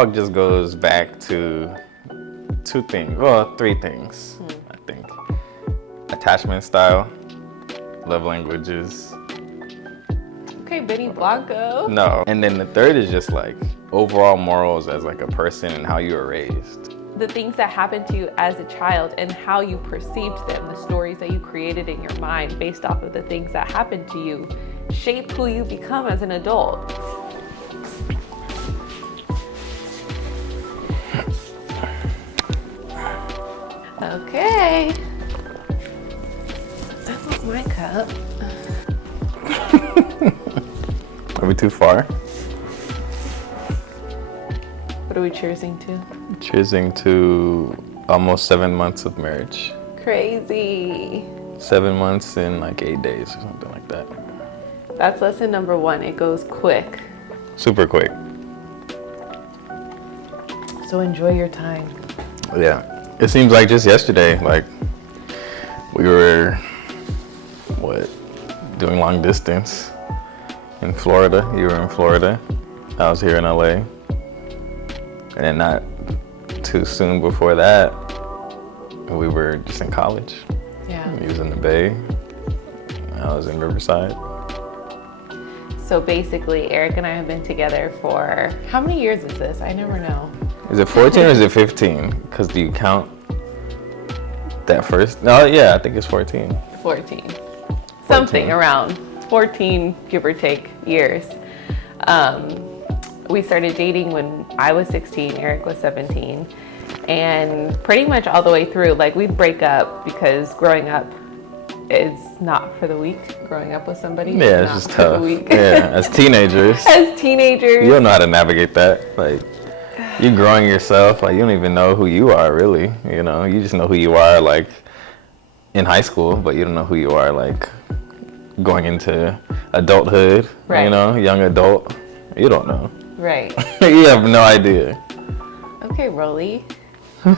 It just goes back to two things, well, three things, I think. Attachment style, love languages. Okay, Benny Blanco. No. And then the third is just like overall morals as like a person and how you were raised. The things that happened to you as a child and how you perceived them, the stories that you created in your mind based off of the things that happened to you, shape who you become as an adult. Okay. That was my cup. Are we too far? What are we cheersing to? Choosing to almost 7 months of marriage. Crazy. 7 months in like 8 days or something like that. That's lesson number one. It goes quick. Super quick. So enjoy your time. Yeah. It seems like just yesterday, like we were, doing long distance in Florida. You were in Florida. I was here in LA. And then not too soon before that, we were just in college. Yeah. He was in the Bay. I was in Riverside. So basically, Eric and I have been together for, how many years is this? I never know. Is it 14 or is it 15? Because do you count that first? No, yeah, I think it's 14. 14. Something around 14, give or take, years. We started dating when I was 16, Eric was 17. And pretty much all the way through, like we'd break up because growing up is not for the weak. Growing up with somebody Yeah, is it's not just for the tough. weak. Yeah, as teenagers. As teenagers. You don't know how to navigate that. Like, you're growing yourself. Like, you don't even know who you are, really. You know, you just know who you are, like, in high school, but you don't know who you are, like, going into adulthood. Right. You know, young adult. You don't know. Right. You have no idea. Okay, Rolly. You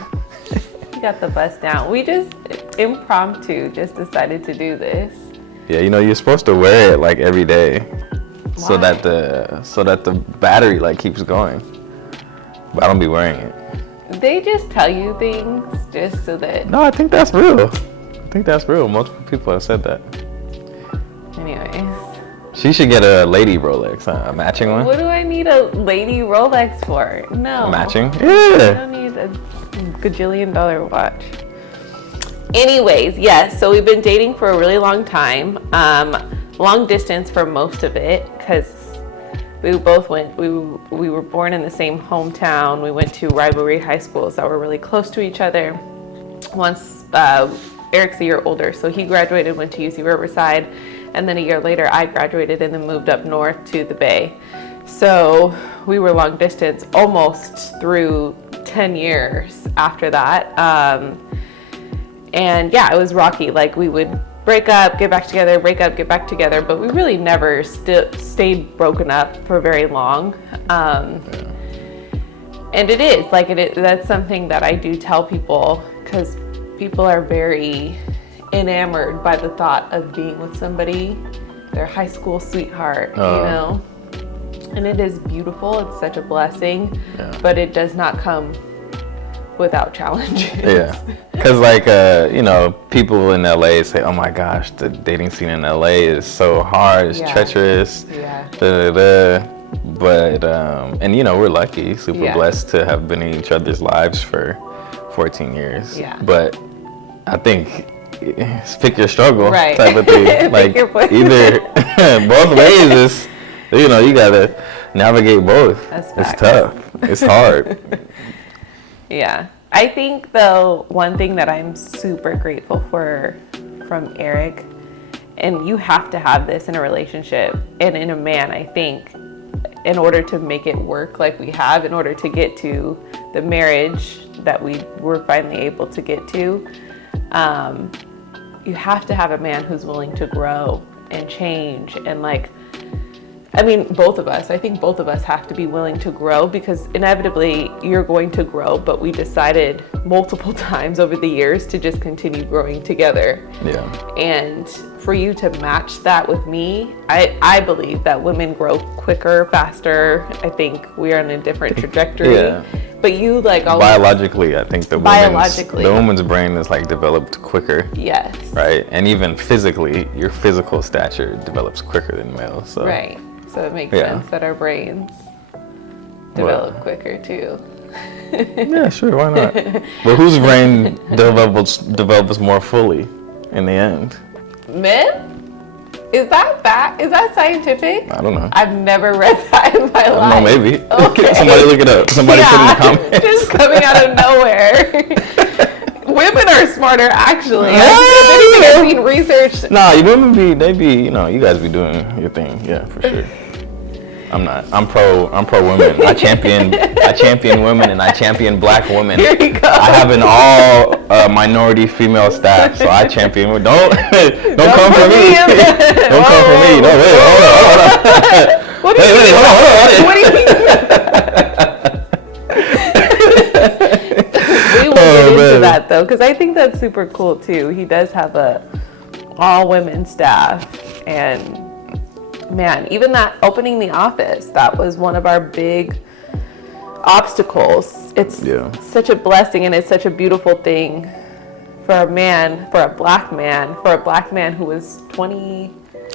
got the bus down. We just impromptu just decided to do this. Yeah, you know, you're supposed to wear it, like, every day. So Why? that the battery, like, keeps going. But I don't be wearing it. They just tell you things just so that, No, I think that's real. I think that's real. Multiple people have said that. anyways. She should get a lady Rolex, a matching one. What do I need a lady Rolex for? No. Matching? I Yeah. don't need a gajillion-dollar watch. Anyways, yes, so we've been dating for a really long time. Long distance for most of it, because we both we were born in the same hometown. We went to rivalry high schools that were really close to each other. Once, Eric's a year older, so he graduated, went to UC Riverside, and then a year later I graduated and then moved up north to the Bay. So we were long distance almost through 10 years after that. And yeah, it was rocky. Like we would break up, get back together, break up, get back together, but we really never stayed broken up for very long. And it is like that's something that I do tell people, because people are very enamored by the thought of being with somebody, their high school sweetheart, you know? And it is beautiful, it's such a blessing, but it does not come without challenges. Yeah. Because, like, you know, people in LA say, oh my gosh, the dating scene in LA is so hard, it's treacherous. Yeah. Da, da, da. But, and, you know, we're lucky, super blessed to have been in each other's lives for 14 years. Yeah. But I think pick your struggle Right. type of thing. Like, either both ways is, you know, you gotta navigate both. That's it's facts. tough. It's hard. Yeah. I think, though, one thing that I'm super grateful for from Eric, and you have to have this in a relationship and in a man, I think, in order to make it work like we have, in order to get to the marriage that we were finally able to get to, you have to have a man who's willing to grow and change and, like, I mean, both of us. I think both of us have to be willing to grow, because inevitably you're going to grow, but we decided multiple times over the years to just continue growing together. Yeah. And for you to match that with me, I believe that women grow quicker, faster. I think we are on a different trajectory. Yeah. But you like always... Biologically, I think the woman's brain is like developed quicker. Yes. Right? And even physically, your physical stature develops quicker than male. So. Right. So it makes sense that our brains develop quicker too. Yeah, sure, why not? But whose brain develops more fully in the end? Men? Is that fact? Is that scientific? I don't know. I've never read that in my life. I don't know, maybe. Okay. Somebody look it up. Somebody put in the comments. Just coming out of nowhere. Women are smarter, actually. I've seen research. Nah, you women you guys be doing your thing. Yeah, for sure. I'm not. I'm pro women. I champion women, and I champion black women. Here you go. I have an all minority female staff, so I champion women. Don't come for me. Don't come for me. No, wait, hold on. What do you mean? Hold on. What do you mean? We will get into that though, because I think that's super cool too. He does have a all women staff, and man, even that opening the office, that was one of our big obstacles. It's such a blessing, and it's such a beautiful thing for a black man who was 20.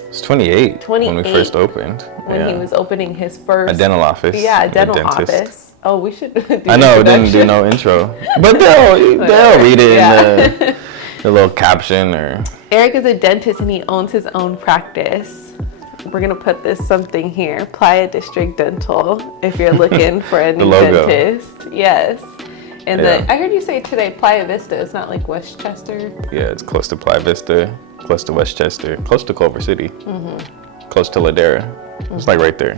It's 28 when we first opened. When he was opening his first... A dental office. Yeah, a dental office. Oh, we should do I know, didn't do no intro. But they'll read it in the little caption or... Eric is a dentist, and he owns his own practice. We're going to put something here. Playa District Dental, if you're looking for a new dentist. Yes. And I heard you say today Playa Vista. It's not like Westchester. Yeah, it's close to Playa Vista, close to Westchester, close to Culver City, close to Ladera. It's like right there.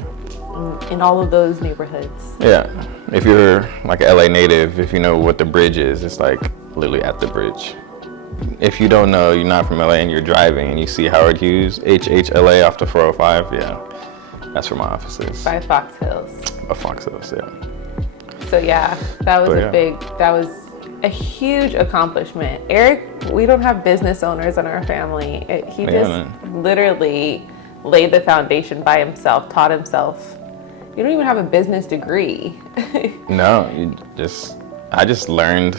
In all of those neighborhoods. Yeah. If you're like an LA native, if you know what the bridge is, it's like literally at the bridge. If you don't know, you're not from LA and you're driving and you see Howard Hughes, HHLA off the 405, that's where my office is. By Fox Hills. By Fox Hills, yeah. So that was that was a huge accomplishment. Eric, we don't have business owners in our family. He just literally laid the foundation by himself, taught himself. You don't even have a business degree. No, I just learned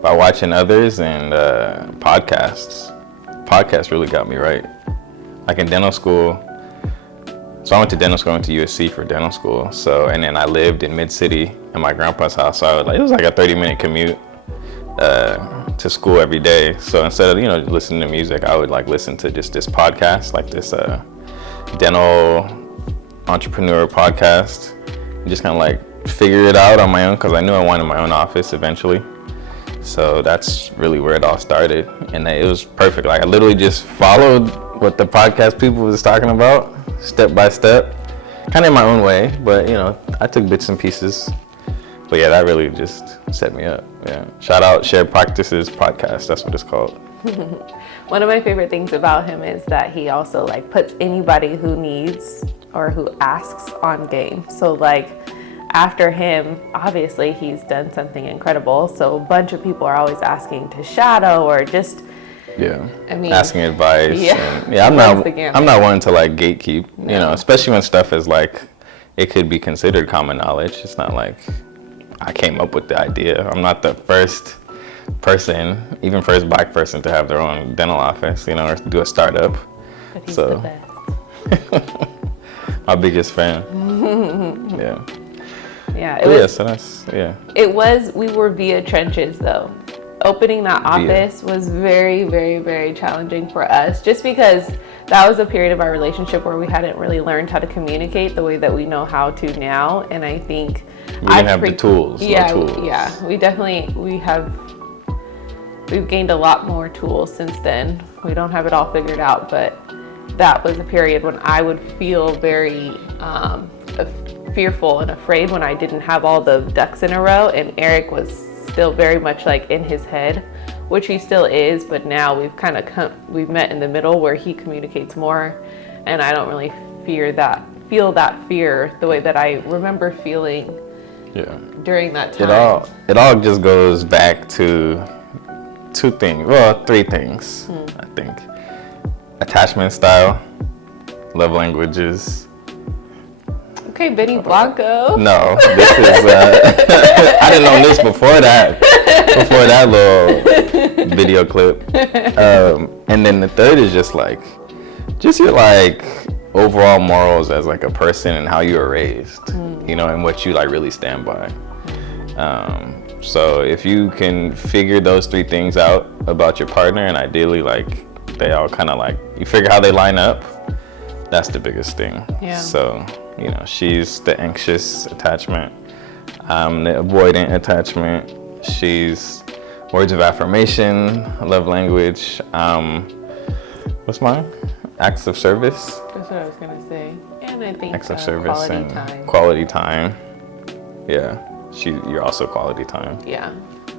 by watching others and podcasts. Podcasts really got me right. Like in dental school, so I went to dental school, I went to USC for dental school. So, and then I lived in Mid-City in my grandpa's house. So it was like a 30-minute commute to school every day. So instead of, listening to music, I would like listen to just this podcast, like this dental entrepreneur podcast, and just kind of like figure it out on my own, because I knew I wanted my own office eventually. So that's really where it all started, and it was perfect. Like I literally just followed what the podcast people was talking about, step by step, kind of in my own way, but I took bits and pieces. But yeah, that really just set me up. Yeah, shout out Shared Practices Podcast. That's what it's called. One of my favorite things about him is that he also like puts anybody who needs or who asks on game. So like, after him, obviously he's done something incredible. So a bunch of people are always asking to shadow or just, asking advice. I'm not one to like gatekeep, especially when stuff is like, it could be considered common knowledge. It's not like I came up with the idea. I'm not the first person, even first black person to have their own dental office, or do a startup. But he's the best. My biggest fan. We were via trenches though. Opening that office was very, very, very challenging for us, just because that was a period of our relationship where we hadn't really learned how to communicate the way that we know how to now. And I think we didn't have the tools. We've gained a lot more tools since then. We don't have it all figured out, but that was a period when I would feel very fearful and afraid when I didn't have all the ducks in a row, and Eric was still very much like in his head, which he still is, but now we've met in the middle where he communicates more, and I don't really fear that feel that fear the way that I remember feeling Yeah. during that time. It all just goes back to three things, I think. Attachment style, love languages. Okay, Benny Blanco. No, this is I didn't know this before that little video clip. And then the third is just your like overall morals as like a person and how you were raised, you know, and what you like really stand by. So if you can figure those three things out about your partner, and ideally like they all kind of like, you figure how they line up, that's the biggest thing. Yeah. So, you know, she's the anxious attachment, I'm the avoidant attachment, she's words of affirmation, love language, what's mine? Acts of service. That's what I was gonna say. And I think Acts of service quality and time. quality time. Yeah, you're also quality time. Yeah,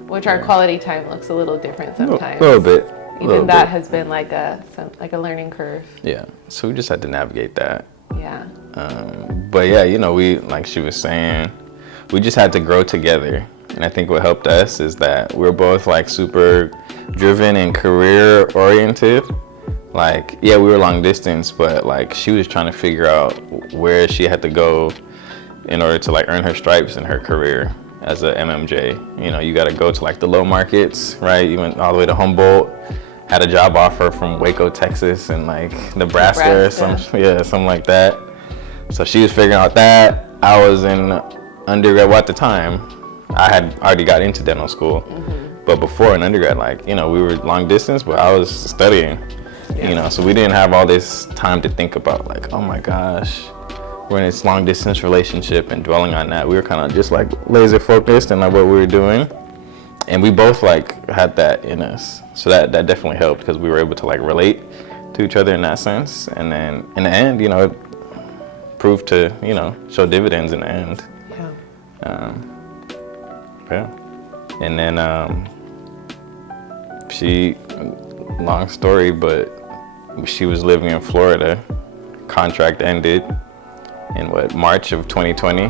which our quality time looks a little different sometimes. A little bit. Even that has been like a learning curve. Yeah, so we just had to navigate that. Yeah. But yeah, you know, we, like she was saying, we just had to grow together. And I think what helped us is that we're both like super driven and career oriented. Like, yeah, we were long distance, but like she was trying to figure out where she had to go in order to like earn her stripes in her career as a MMJ. You know, you got to go to like the low markets, right? You went all the way to Humboldt, had a job offer from Waco, Texas, and like Nebraska. Or something like that. So she was figuring out that. I was in undergrad. Well, at the time, I had already got into dental school, but before in undergrad, like, you know, we were long distance, but I was studying. You know, so we didn't have all this time to think about like, oh my gosh, we're in this long distance relationship and dwelling on that. We were kind of just like laser focused on like what we were doing, and we both like had that in us. So that definitely helped because we were able to like relate to each other in that sense. And then in the end, you know, it proved to, you know, show dividends in the end. Yeah. Yeah. And then she, long story, but she was living in Florida. Contract ended in March of 2020.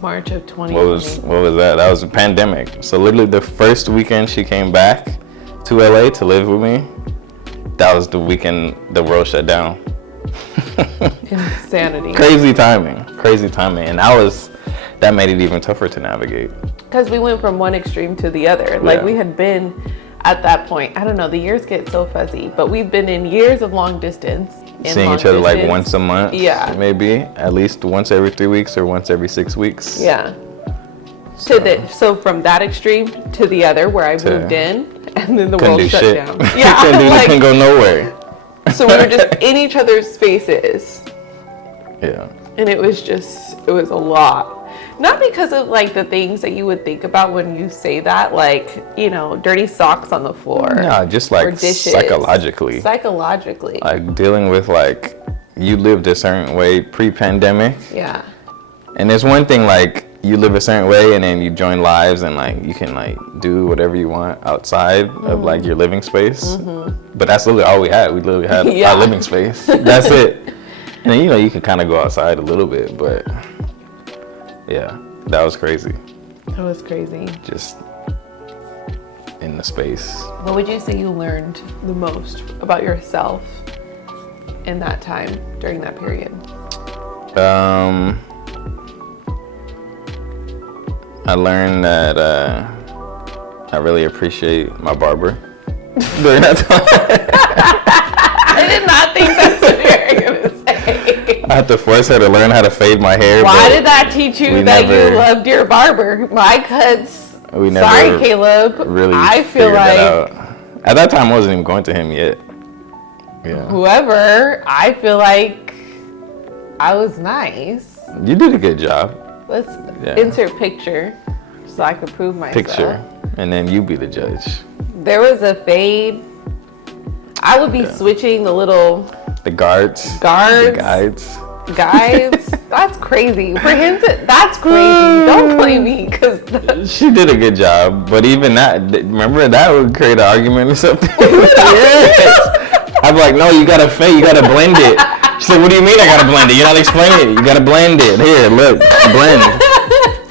March of 2020. What was that? That was a pandemic. So literally the first weekend she came back to LA to live with me, that was the weekend the world shut down. Insanity. Crazy timing. And that made it even tougher to navigate. Because we went from one extreme to the other. Like we had been at that point, I don't know, the years get so fuzzy, but we've been in years of long distance. Seeing each other like once a month. Yeah. Maybe at least once every 3 weeks or once every 6 weeks. Yeah. So from that extreme to the other where I moved in and then the world shut down. Yeah. Couldn't go nowhere. So we were just in each other's faces. Yeah. And it was a lot. Not because of like the things that you would think about when you say that, like, you know, dirty socks on the floor. No, just like psychologically. Like dealing with like, you lived a certain way pre-pandemic. Yeah. And there's one thing like, you live a certain way and then you join lives and like, you can like do whatever you want outside of like your living space. But that's literally all we had. We literally had our living space. That's it. And then, you know, you can kind of go outside a little bit, but yeah, that was crazy. That was crazy. Just in the space. What would you say you learned the most about yourself in that time, during that period? I learned that I really appreciate my barber during that time. I did not think that's what you were going to say. I had to force her to learn how to fade my hair. Why did that teach you that you loved your barber? My cuts. Sorry, Caleb. Really, I feel like at that time I wasn't even going to him yet. Yeah. Whoever, I feel like I was nice. You did a good job. Let's insert picture so I can prove myself. Picture, and then you be the judge. There was a fade. I would be switching the guards. The guides. That's crazy. For him that's crazy. Don't play me, because she did a good job. But even that, remember, that would create an argument or something. Yes. I'm like, no, you gotta fade, you gotta blend it. She's like, what do you mean I gotta blend it? You're not explaining it. You gotta blend it. Here, look, blend.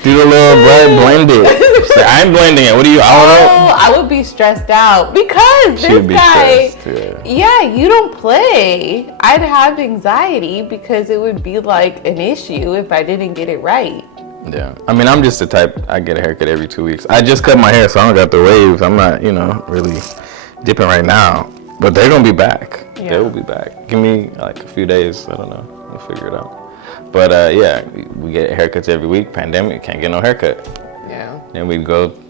Do the little blend it. She's like, I'm blending it. What do you? I don't know. I would be stressed out because this guy. Yeah, you don't play. I'd have anxiety because it would be like an issue if I didn't get it right. Yeah, I mean, I'm just the type, I get a haircut every 2 weeks. I just cut my hair, so I don't got the waves. I'm not, really dipping right now. But they're going to be back. Yeah. They will be back. Give me like a few days. I don't know. We'll figure it out. But yeah, we get haircuts every week. Pandemic, can't get no haircut. Yeah. Then we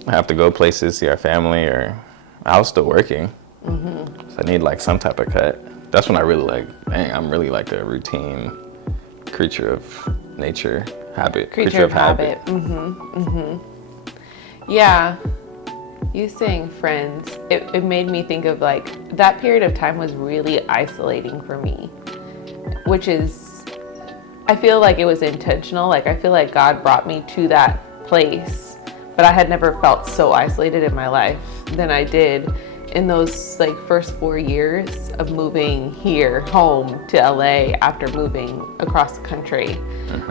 have to go places, see our family, or I was still working. Mm-hmm. So I need like some type of cut. That's when I really like, dang, I'm really like a routine creature of nature. Creature of habit. Yeah, you saying friends, it made me think of like that period of time was really isolating for me, which is, I feel like it was intentional. Like I feel like God brought me to that place, but I had never felt so isolated in my life than I did in those like first 4 years of moving here home to LA after moving across the country.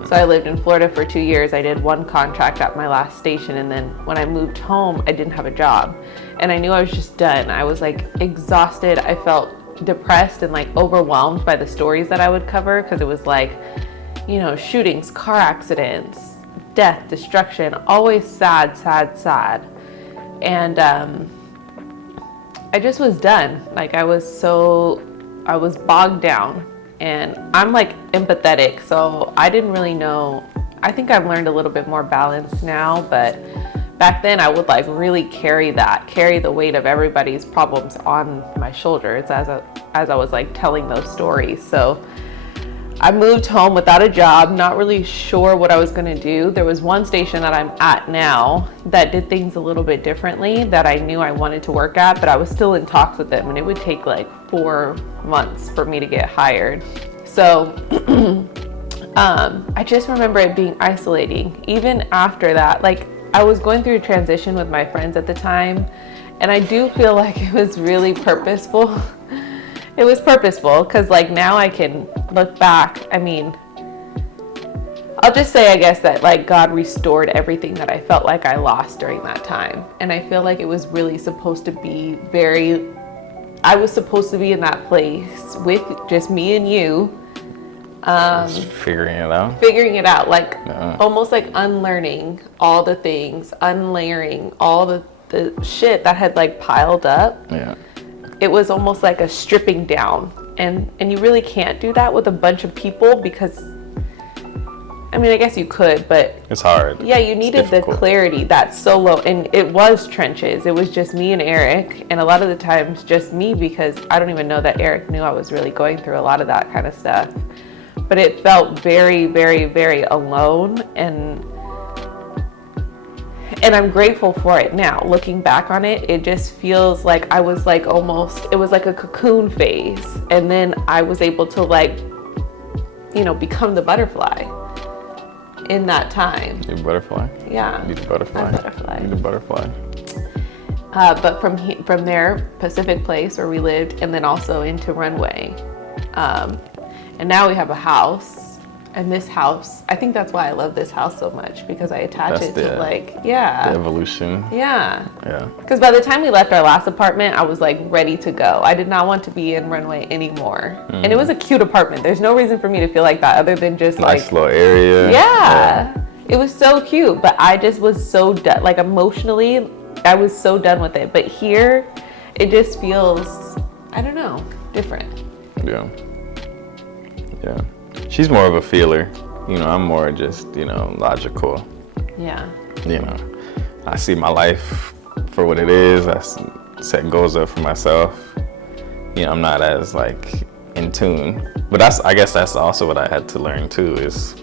So I lived in Florida for 2 years. I did one contract at my last station, and then when I moved home, I didn't have a job, and I knew I was just done. I was like exhausted. I felt depressed and like overwhelmed by the stories that I would cover, because it was like, shootings, car accidents, death, destruction, always sad. And I just was done. Like I was bogged down, and I'm like empathetic, so I didn't really know. I think I've learned a little bit more balance now, but back then I would like really carry the weight of everybody's problems on my shoulders as I was like telling those stories. So I moved home without a job, not really sure what I was going to do. There was one station that I'm at now that did things a little bit differently that I knew I wanted to work at, but I was still in talks with them, and it would take like 4 months for me to get hired. So I just remember it being isolating. Even after that, like I was going through a transition with my friends at the time, and I do feel like it was really purposeful. It was purposeful because like now I can look back. I mean, I'll just say, I guess, that like God restored everything that I felt like I lost during that time. And I feel like it was really supposed to be I was supposed to be in that place with just me and you. Just figuring it out. Like almost like unlearning all the things, unlayering all the shit that had like piled up. Yeah. It was almost like a stripping down, and you really can't do that with a bunch of people, because I mean, I guess you could, but it's hard. Yeah, you needed the clarity, that solo, and it was trenches. It was just me and Eric, and a lot of the times just me, because I don't even know that Eric knew I was really going through a lot of that kind of stuff. But it felt very, very, very alone, and I'm grateful for it now. Looking back on it, it just feels like I was like it was like a cocoon phase. And then I was able to like, become the butterfly in that time. You're a butterfly? Yeah. You're the butterfly. I'm a butterfly. You're the butterfly. But from there, Pacific Place where we lived, and then also into Runway. And now we have a house. And this house, I think that's why I love this house so much, because I attach it to like, the evolution. Yeah. Yeah. Because by the time we left our last apartment, I was like ready to go. I did not want to be in Runway anymore. And it was a cute apartment. There's no reason for me to feel like that other than just nice little area. Yeah. It was so cute, but I just was so done. Like emotionally, I was so done with it. But here, it just feels, I don't know, different. Yeah. Yeah. She's more of a feeler. I'm more just, logical. Yeah. I see my life for what it is. I set goals up for myself. I'm not as like in tune. But I guess that's also what I had to learn too, is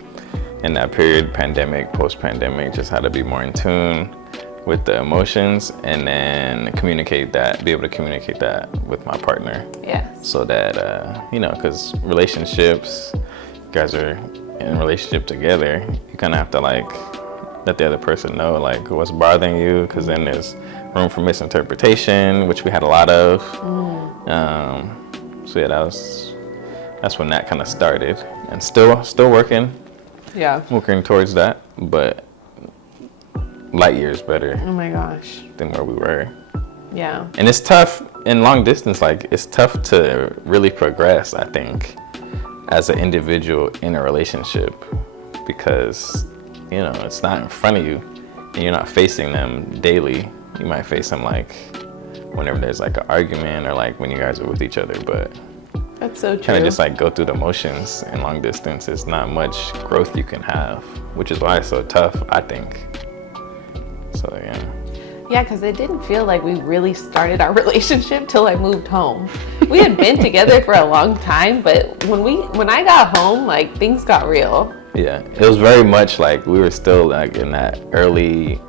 in that period, pandemic, post-pandemic, just how to be more in tune with the emotions, and then be able to communicate that with my partner. Yes. So that, because relationships, you guys are in a relationship together, you kind of have to like let the other person know like what's bothering you, because then there's room for misinterpretation, which we had a lot of. So yeah, that was that's when that kind of started, and still working Yeah. towards that, but light years better Oh my gosh. than where we were. Yeah. And it's tough in long distance, like it's tough to really progress, I think, as an individual in a relationship, because you know it's not in front of you and you're not facing them daily. You might face them like whenever there's like an argument or like when you guys are with each other, but That's so true. kind of just like go through the motions in long distance. It's not much growth you can have, which is why it's so tough, I think. So yeah. Yeah, because it didn't feel like we really started our relationship till I moved home. We had been together for a long time, but when I got home, like things got real. Yeah, it was very much like we were still like in that early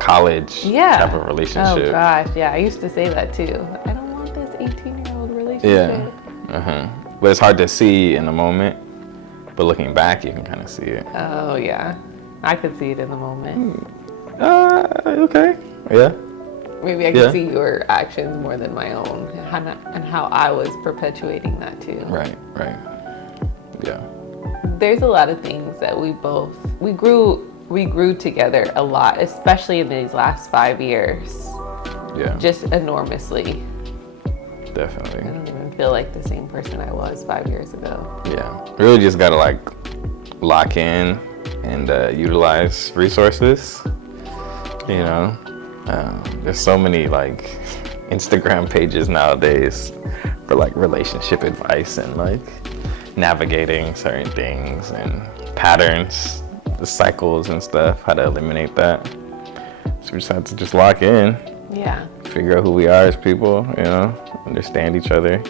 college type of relationship. Oh gosh, yeah. I used to say that too. I don't want this 18-year-old relationship. Yeah. But it's hard to see in the moment, but looking back, you can kind of see it. Oh yeah, I could see it in the moment. Okay. Yeah. Maybe I could see your actions more than my own, and how I was perpetuating that too. Right. Yeah. There's a lot of things that we grew together a lot, especially in these last 5 years. Yeah. Just enormously. Definitely. I don't even feel like the same person I was 5 years ago. Yeah. Really just gotta like lock in and utilize resources. You know, there's so many like Instagram pages nowadays for like relationship advice and like navigating certain things and patterns, the cycles and stuff, how to eliminate that. So we just have to just lock in, Yeah. figure out who we are as people, you know, understand each other.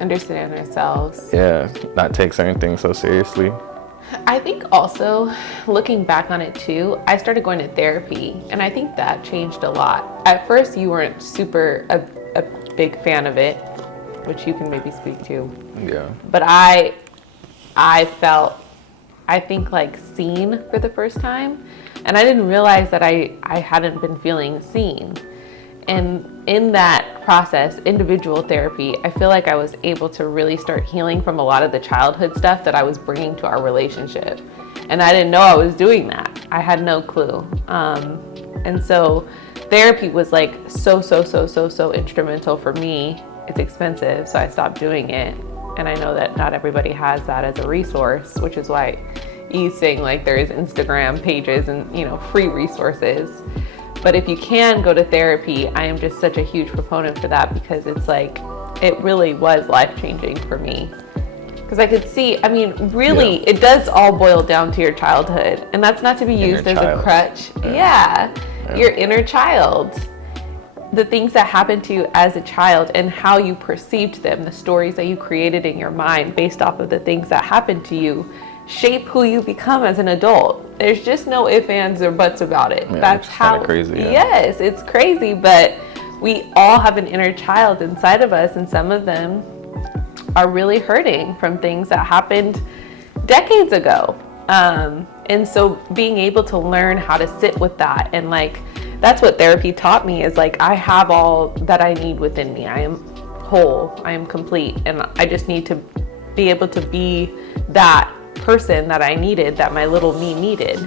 Understand ourselves. Yeah, not take certain things so seriously. I think also, looking back on it too, I started going to therapy, and I think that changed a lot. At first, you weren't a big fan of it, which you can maybe speak to. Yeah. But I felt, I think, like seen for the first time, and I didn't realize that I hadn't been feeling seen. And in that process, individual therapy, I feel like I was able to really start healing from a lot of the childhood stuff that I was bringing to our relationship. And I didn't know I was doing that. I had no clue. And so therapy was like so instrumental for me. It's expensive, so I stopped doing it. And I know that not everybody has that as a resource, which is why he's saying like there is Instagram pages and, you know, free resources. But if you can go to therapy, I am just such a huge proponent for that, because it's like, it really was life-changing for me. Because I could see, I mean, really, it does all boil down to your childhood. And that's not to be used as a crutch. Yeah, your inner child. The things that happened to you as a child and how you perceived them, the stories that you created in your mind based off of the things that happened to you, shape who you become as an adult. There's just no ifs, ands, or buts about it. Yeah, That's how crazy. Yeah. Yes, it's crazy, but we all have an inner child inside of us, and some of them are really hurting from things that happened decades ago. And so being able to learn how to sit with that, and like, that's what therapy taught me, is like, I have all that I need within me. I am whole, I am complete, and I just need to be able to be that person that I needed, that my little me needed.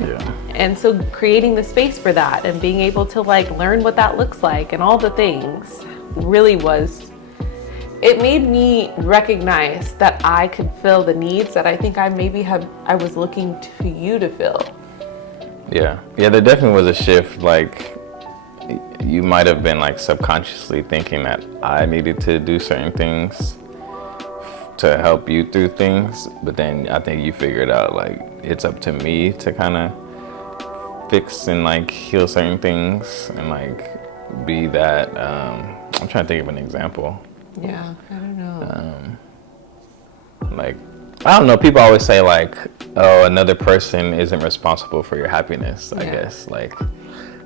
Yeah. And so creating the space for that and being able to like learn what that looks like and all the things really was, it made me recognize that I could fill the needs that I think I was looking to you to fill. Yeah, there definitely was a shift. Like, you might have been like subconsciously thinking that I needed to do certain things to help you through things, but then I think you figured out like it's up to me to kind of fix and like heal certain things and like be that. I'm trying to think of an example. Yeah, I don't know. Like, I don't know, people always say like, oh, another person isn't responsible for your happiness. I guess like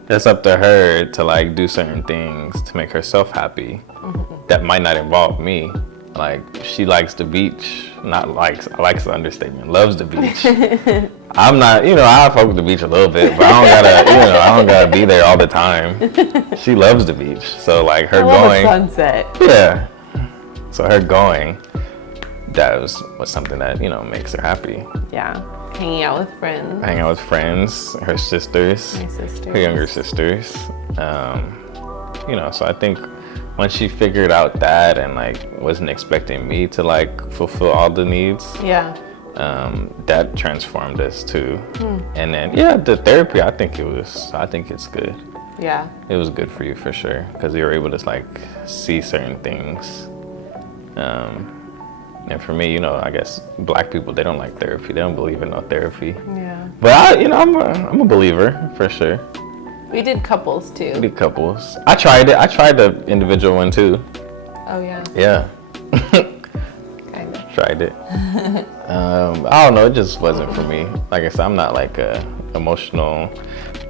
it's up to her to like do certain things to make herself happy. That might not involve me. Like, she likes the beach, likes the understatement, loves the beach. I'm not, I fuck with the beach a little bit, but I don't gotta be there all the time. She loves the beach, so like her I love going. a sunset. Yeah. So her going that was something that, makes her happy. Yeah. Hanging out with friends. Hanging out with friends, her sisters, My sisters. her younger sisters. So I think once she figured out that and like wasn't expecting me to like fulfill all the needs, Yeah. that transformed us too. And then the therapy, I think it's good. Yeah. It was good for you for sure because you were able to like see certain things. And for me, I guess Black people, they don't like therapy. They don't believe in no therapy. Yeah. But I'm a believer for sure. We did couples too. We did couples. I tried it. I tried the individual one too. Oh yeah. Yeah. Kind of. Tried it. I don't know. It just wasn't for me. Like I said, I'm not like a emotional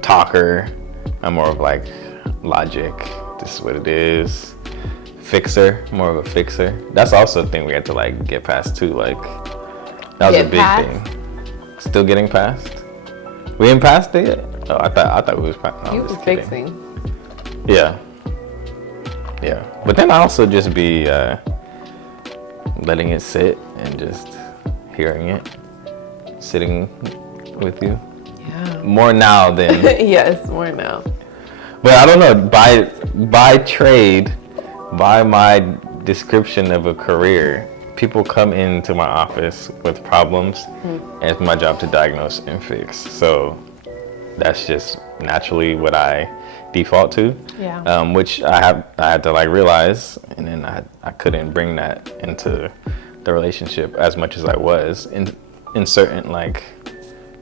talker. I'm more of like logic. This is what it is. Fixer. More of a fixer. That's also a thing we had to like get past too. Like that was a big thing. Still getting past. We ain't past it yet. Oh, I thought we was past. No, You I'm were just kidding. fixing. Yeah. Yeah. But then I also just be letting it sit and just hearing it, sitting with you. Yeah. More now than, Yes, more now. but I don't know, by trade, by my description of a career, people come into my office with problems and it's my job to diagnose and fix. So that's just naturally what I default to. Yeah. Which I had to like realize, and then I couldn't bring that into the relationship as much as I was in certain like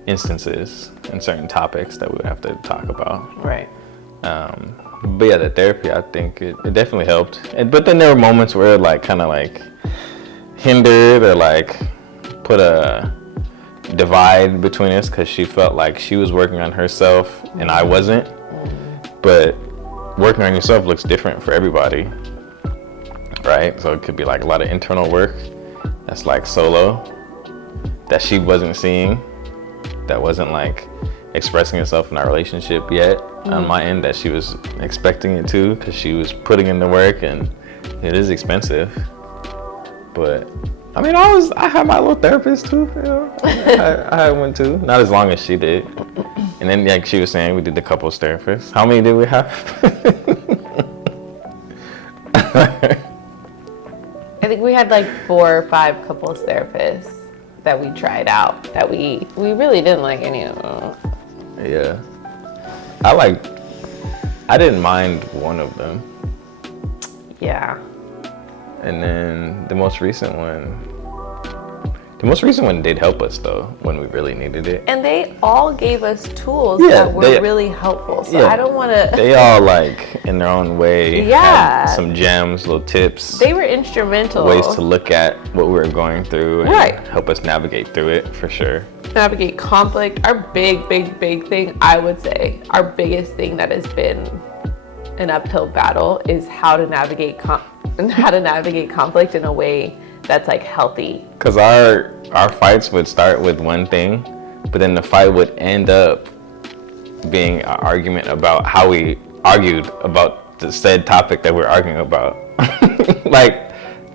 instances and certain topics that we would have to talk about. Right. But yeah, the therapy, I think it definitely helped. But then there were moments where it like kind of like hindered or like put a divide between us because she felt like she was working on herself and I wasn't. But working on yourself looks different for everybody, right? So it could be like a lot of internal work that's like solo that she wasn't seeing, that wasn't like expressing itself in our relationship yet on my end, that she was expecting it to because she was putting in the work, and it is expensive. But I mean, I had my little therapist too, I had one too, not as long as she did. And then like she was saying, we did the couples therapist. How many did we have? I think we had like 4 or 5 couples therapists that we tried out that we really didn't like any of them. Yeah. I didn't mind one of them. Yeah. And then the most recent one did help us though, when we really needed it. And they all gave us tools Yeah, that were really helpful. So yeah. I don't want to. They all like in their own way Yeah. had some gems, little tips, They were instrumental. ways to look at what we were going through and Right. help us navigate through it for sure. navigate conflict. Our big thing, I would say, our biggest thing that has been an uphill battle is how to navigate conflict in a way that's like healthy. Because our fights would start with one thing, but then the fight would end up being an argument about how we argued about the said topic that we're arguing about. Like,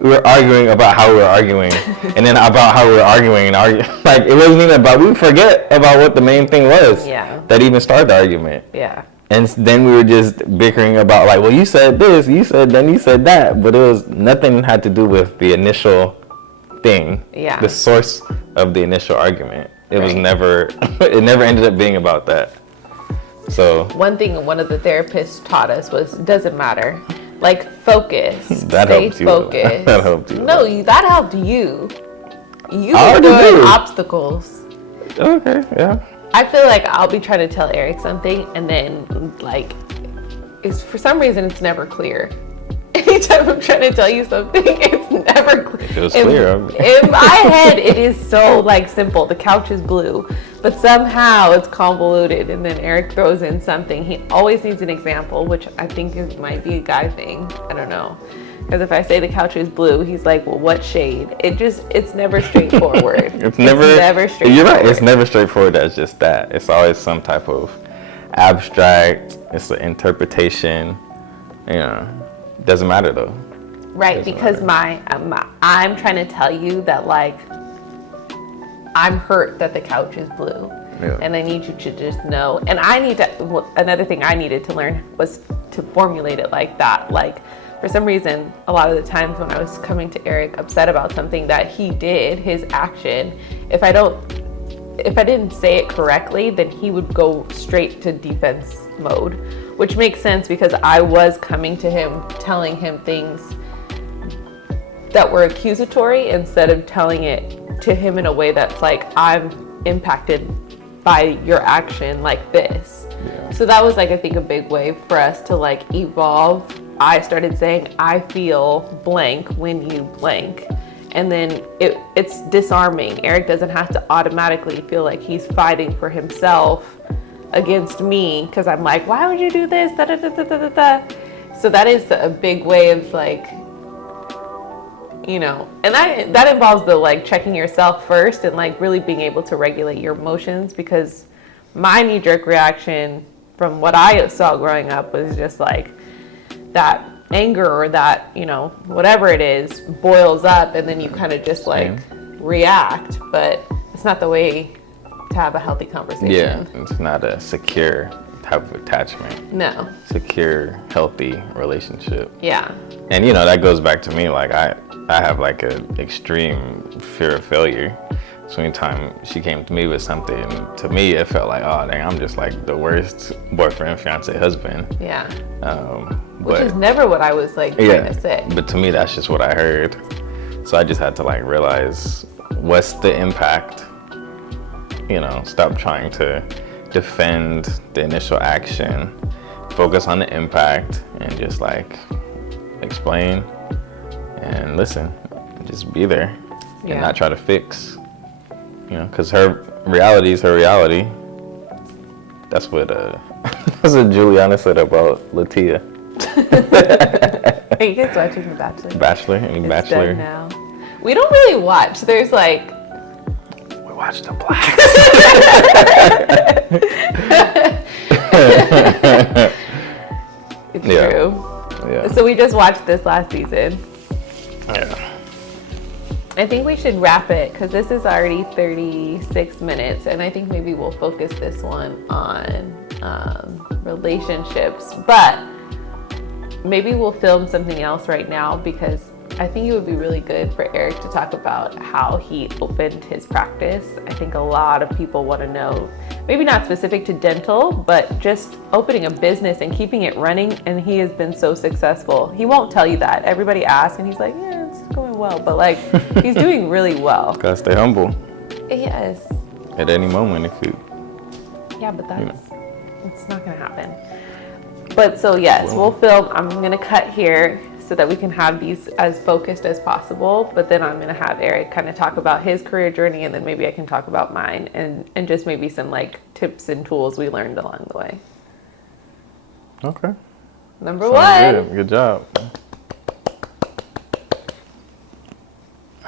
we were arguing about how we were arguing, and then about how we were arguing and arguing. Like, it wasn't even about, we forget about what the main thing was that even started the argument. Yeah. And then we were just bickering about like, well, you said this, you said that, but it was nothing had to do with the initial thing, Yeah. the source of the initial argument. It was Right. never, it never ended up being about that. So One thing one of the therapists taught us was, doesn't matter. Like, focus. That Stay helped you. focused. That helped you. No, that helped you. You I were already doing did. obstacles. okay, yeah. I feel like I'll be trying to tell Eric something, and then like, it's for some reason it's never clear. Anytime I'm trying to tell you something, it's never clear. If it was clear, In my head, it is so like simple. The couch is blue, but somehow it's convoluted. And then Eric throws in something. He always needs an example, which I think might be a guy thing. I don't know. Because if I say the couch is blue, he's like, well, what shade? It's never straightforward. It's never straightforward. You're right. It's never straightforward as just that. It's always some type of abstract. It's an interpretation. Doesn't matter though. Right, Doesn't because matter. I'm trying to tell you that, like, I'm hurt that the couch is blue. Yeah. And I need you to just know. And another thing I needed to learn was to formulate it like that. Like, for some reason, a lot of the times when I was coming to Eric upset about something that he did, his action, if I didn't say it correctly, then he would go straight to defense mode, which makes sense because I was coming to him, telling him things that were accusatory instead of telling it to him in a way that's like, I'm impacted by your action like this. Yeah. So that was, like, I think a big way for us to, like, evolve. I started saying, I feel blank when you blank. And then it's disarming. Eric doesn't have to automatically feel like he's fighting for himself against me because I'm like, why would you do this? Da, da, da, da, da, da. So that is a big way of, like, you know, and that involves the, like, checking yourself first and, like, really being able to regulate your emotions, because my knee-jerk reaction from what I saw growing up was just like that anger or that, you know, whatever it is boils up and then you kind of just like react, but it's not the way to have a healthy conversation. Yeah, it's not a secure type of attachment. No. Secure, healthy relationship. Yeah. And you know, that goes back to me, like I have like an extreme fear of failure. So anytime she came to me with something, to me it felt like, oh dang, I'm just like the worst boyfriend, fiance, husband. Yeah. Which But is never what I was like trying to say. but to me that's just what I heard. So I just had to like realize what's the impact. You know, stop trying to defend the initial action, focus on the impact, and just like explain and listen, just be there and not try to fix. You know, because her reality is her reality. That's what that's what Juliana said about Latia. Are you guys watching The Bachelor? Bachelor, any It's Bachelor? done now. We don't really watch. There's like, We watched the Blacks. it's Yeah. true. Yeah. So we just watched this last season. Yeah. I think we should wrap it because this is already 36 minutes, and I think maybe we'll focus this one on relationships. But maybe we'll film something else right now because I think it would be really good for Eric to talk about how he opened his practice. I think a lot of people want to know, maybe not specific to dental, but just opening a business and keeping it running. And he has been so successful. He won't tell you that. Everybody asks and he's like, yeah, it's going well. But like, he's doing really well. Gotta stay humble. Yes. At any moment it could. Yeah, but it's not going to happen. But so yes, we'll film. I'm going to cut here so that we can have these as focused as possible. But then I'm going to have Eric kind of talk about his career journey, and then maybe I can talk about mine and just maybe some like tips and tools we learned along the way. Okay. Number Sounds one. good. Good job.